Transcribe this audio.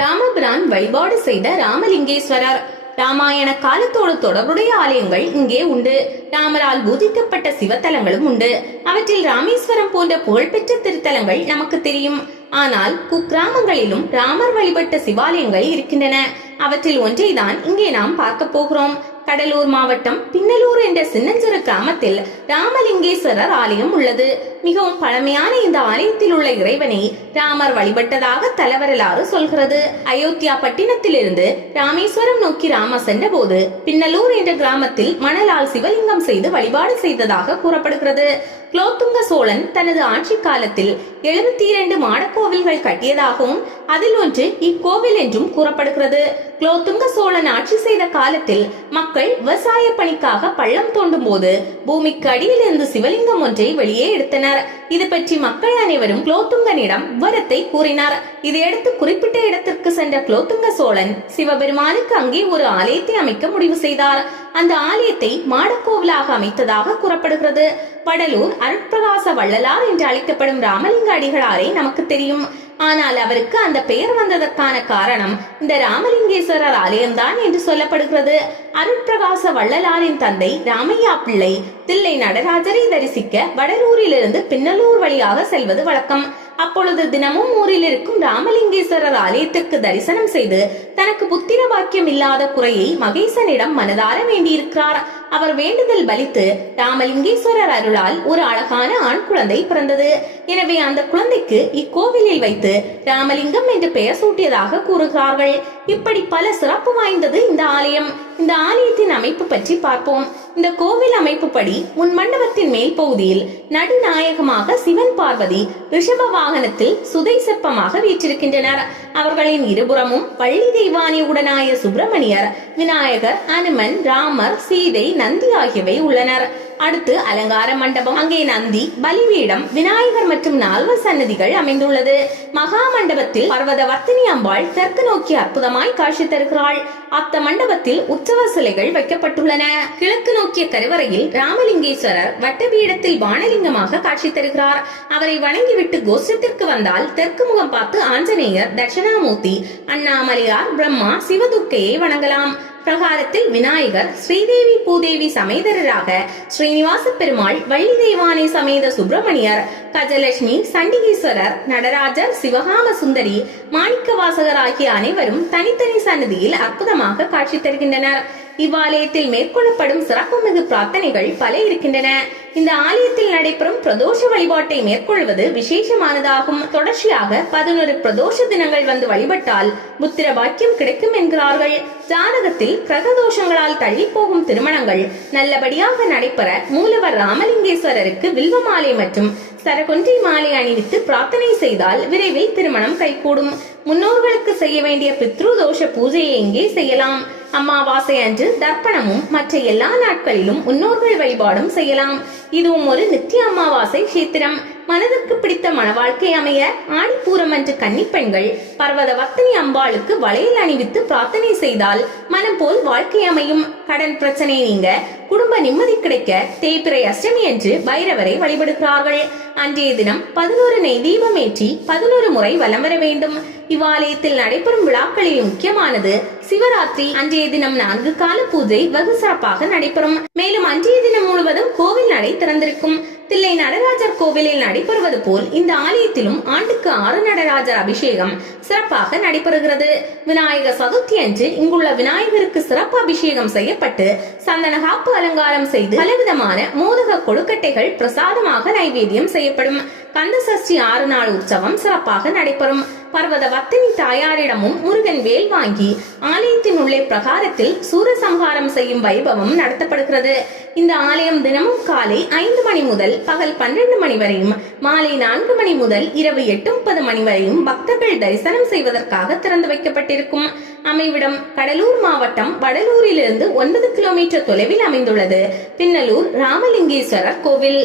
ராமபிரான் வழிபாடு செய்த ராமலிங்கேஸ்வரர். ராமாயண காலத்தோடு தொடர்புடைய ஆலயங்கள் இங்கே உண்டு. ராமரால் பூஜிக்கப்பட்ட சிவத்தலங்களும் உண்டு. அவற்றில் ராமேஸ்வரம் போன்ற புகழ்பெற்ற திருத்தலங்கள் நமக்கு தெரியும். ஆனால் குக்கிராமங்களிலும் ராமர் வழிபட்ட சிவாலயங்கள் இருக்கின்றன. அவற்றில் ஒன்றை தான் இங்கே நாம் பார்க்க போகிறோம். கடலூர் மாவட்டம் பின்னலூர் என்ற சின்னஞ்சிறு கிராமத்தில் ராமலிங்கேஸ்வரர் ஆலயம் உள்ளது. மிகவும் பழமையான இந்த ஆலயத்தில் உள்ள இறைவனை ராமர் வழிபட்டதாக தலவரலாறு சொல்கிறது. அயோத்தியா பட்டினத்திலிருந்து ராமேஸ்வரம் நோக்கி ராமர் சென்ற போது பின்னலூர் என்ற கிராமத்தில் மணலால் சிவலிங்கம் செய்து வழிபாடு செய்ததாக கூறப்படுகிறது. குலோத்துங்க சோழன் தனது ஆட்சி காலத்தில் 72 மாடக்கோவில்கள் கட்டியதாகவும் அதில் ஒன்று இக்கோவில் என்றும் கூறப்படுகிறது. குலோத்துங்க சோழன் ஆட்சி செய்த காலத்தில் மக்கள் விவசாய பணிக்காக பள்ளம் தோண்டும் போது பூமிக்கு அடியில் இருந்து சிவலிங்கம் ஒன்றை வெளியே எடுத்தனர். இது பற்றி மக்கள் அனைவரும் குலோத்துங்கனிடம் விவரத்தை கூறினார். இதையடுத்து குறிப்பிட்ட இடத்திற்கு சென்ற குலோத்துங்க சோழன் சிவபெருமானுக்கு அங்கே ஒரு ஆலயத்தை அமைக்க முடிவு செய்தார். அந்த ஆலயத்தை மாடக்கோவிலாக அமைத்ததாக கூறப்படுகிறது. வடலூர் அருட்பிரகாச வள்ளலார் என்று அழைக்கப்படும் ராமலிங்க அடிகளாரை நமக்கு தெரியும். ஆனால் அவருக்கு அந்த பெயர் வந்ததற்கான காரணம் இந்த ராமலிங்கேஸ்வரர் ஆலயம்தான் என்று சொல்லப்படுகிறது. அருட்பிரகாச வள்ளலாரின் தந்தை ராமையா பிள்ளை தில்லை நடராஜரை தரிசிக்க வடலூரிலிருந்து பின்னலூர் வழியாக செல்வது வழக்கம். அப்பொழுது தினமும் ஊரில் இருக்கும் ராமலிங்கேஸ்வரர் ஆலயத்திற்கு தரிசனம் செய்து தனக்கு புத்திர பாக்கியம் இல்லாத குறையை மகேசனிடம் மனதார வேண்டியிருக்கிறார். அவர் வேண்டுதல் பலித்து ராமலிங்கேஸ்வரர் அருளால் ஒரு அழகான ஆண் குழந்தை பிறந்தது. எனவே அந்த குழந்தைக்கு இக்கோவிலில் வைத்து ராமலிங்கம் என்று பெயர் சூட்டியதாக கூறுகிறார்கள். இப்படி பல சிறப்பு வாய்ந்தது இந்த ஆலயம். இந்த ஆலயத்தின் அமைப்பு பற்றி பார்ப்போம். இந்த கோவில் அமைப்பு படி முன் மண்டபத்தின் மேல் பகுதியில் நடுநாயகமாக சிவன் பார்வதி ரிஷப வாகனத்தில் சுதை சிற்பமாக வீற்றிருக்கின்றனர். அவர்களின் இருபுறமும் வள்ளி தெய்வானை உடனாய சுப்பிரமணியர், விநாயகர், அனுமன், ராமர், சீதை, நந்தி ஆகியவை உள்ளனர். அடுத்து அலங்கார மண்டபம். அங்கே நந்தி, பலிபீடம், விநாயகர் மற்றும் நால்வர் சன்னதிகள் அமைந்துள்ளது. மகா மண்டபத்தில் பர்வதவர்த்தினி அம்பாள் தெற்கு நோக்கி அற்புதமாய் காட்சி தருகிறாள். அத்த மண்டபத்தில் உற்சவ சிலைகள் வைக்கப்பட்டுள்ளன. கிழக்கு நோக்கிய கருவறையில் ராமலிங்கேஸ்வரர் வட்டபீடத்தில் வானலிங்கமாக காட்சி தருகிறார். அவரை வணங்கிவிட்டு கோஷ்டத்திற்கு வந்தால் தெற்கு முகம் பார்த்து ஆஞ்சநேயர், தட்சிணாமூர்த்தி, அண்ணாமலையார், பிரம்மா, சிவதுர்க்கையை வணங்கலாம். பிரகாரத்தில் விநாயகர், ஸ்ரீதேவி பூதேவி சமேதரராக ஸ்ரீனிவாச பெருமாள், வள்ளி தெய்வானை சமேத சுப்பிரமணியர், கஜலட்சுமி, சண்டிகேஸ்வரர், நடராஜர், சிவகாம சுந்தரி, மாணிக்கவாசகர் ஆகிய அனைவரும் தனித்தனி சன்னதியில் அற்புதமாக காட்சி தருகின்றனர். இவ்வாலயத்தில் மேற்கொள்ளப்படும் சிறப்புமிகு பிரார்த்தனைகள் பல இருக்கின்றன. இந்த ஆலயத்தில் நடைபெறும் பிரதோஷ வழிபாட்டை மேற்கொள்வது விசேஷமானதாகும். தொடர்ச்சியாக 11 பிரதோஷ தினங்கள் வந்து வழிபட்டால் புத்திர பாக்கியம் கிடைக்கும் என்கிறார்கள். ஜாதகத்தில் கிரக தோஷங்களால் தள்ளி போகும் திருமணங்கள் நல்லபடியாக நடைபெற மூலவர் ராமலிங்கேஸ்வரருக்கு வில்வ மாலை மற்றும் சரகொன்றை மாலை அணிவித்து பிரார்த்தனை செய்தால் விரைவில் திருமணம் கைகூடும். முன்னோர்களுக்கு செய்ய வேண்டிய பித்ரு தோஷ பூஜையை இங்கே செய்யலாம். அமாவாசை அன்று தர்ப்பணமும் மற்ற எல்லா நாட்களிலும் முன்னோர்கள் வழிபாடும் செய்யலாம். இதுவும் ஒரு நித்திய அமாவாசை கஷேத்திரம். மனதுக்கு பிடித்த மன வாழ்க்கை அமைய ஆடிப்பூரம் அன்று கன்னிப்பெண்கள் பர்வதவர்த்தினி அம்பாளுக்கு வளையல் அணிவித்து பிரார்த்தனை செய்தால் மனம் போல் வாழ்க்கை அமையும். கடன் பிரச்சனை நீங்க, குடும்ப நிம்மதி கிடைக்க தேய்பிறை அஷ்டமி என்று பைரவரை வழிபடுகிறார்கள். அன்றைய தினம் 11 நெய் தீபம் ஏற்றி 11 முறை வலம் வர வேண்டும். இவ்வாலயத்தில் நடைபெறும் விழாக்களில் முக்கியமானது சிவராத்திரி. அன்றைய தினம் 4 கால பூஜை வெகு சிறப்பாக நடைபெறும். மேலும் அன்றைய தினம் முழுவதும் கோவில் நடை திறந்திருக்கும். தில்லை நடராஜர் கோவிலில் நடைபெறுவது போல் இந்த ஆலயத்திலும் ஆண்டுக்கு 6 நடராஜர் அபிஷேகம் சிறப்பாக நடைபெறுகிறது. விநாயகர் சதுர்த்தி அன்று இங்குள்ள விநாயகருக்கு சிறப்பு அபிஷேகம் செய்யப்பட்டு சந்தன காப்பு அலங்காரம் செய்து பலவிதமான மோதக கொழுக்கட்டைகள் பிரசாதமாக நைவேத்தியம் செய்யப்படும். கந்த சஷ்டி 6 நாள் உற்சவம் சிறப்பாக நடைபெறும். பர்வதவர்த்தினி தாயாரிடமும் முருகன் வேல் வாங்கி ஆலயத்தின் உள்ளே பிரகாரத்தில் சூரசம்ஹாரம் செய்யும் வைபவம் நடத்தப்படுகிறது. இந்த ஆலயம் தினமும் காலை 5 மணி முதல் பகல் 12 மணி வரையும், மாலை 4 மணி முதல் இரவு 8:30 மணி வரையும் பக்தர்கள் தரிசனம் செய்வதற்காக திறந்து வைக்கப்பட்டிருக்கும். அமைவிடம் கடலூர் மாவட்டம் வடலூரிலிருந்து 9 கிலோமீட்டர் தொலைவில் அமைந்துள்ளது பின்னலூர் ராமலிங்கேஸ்வரர் கோவில்.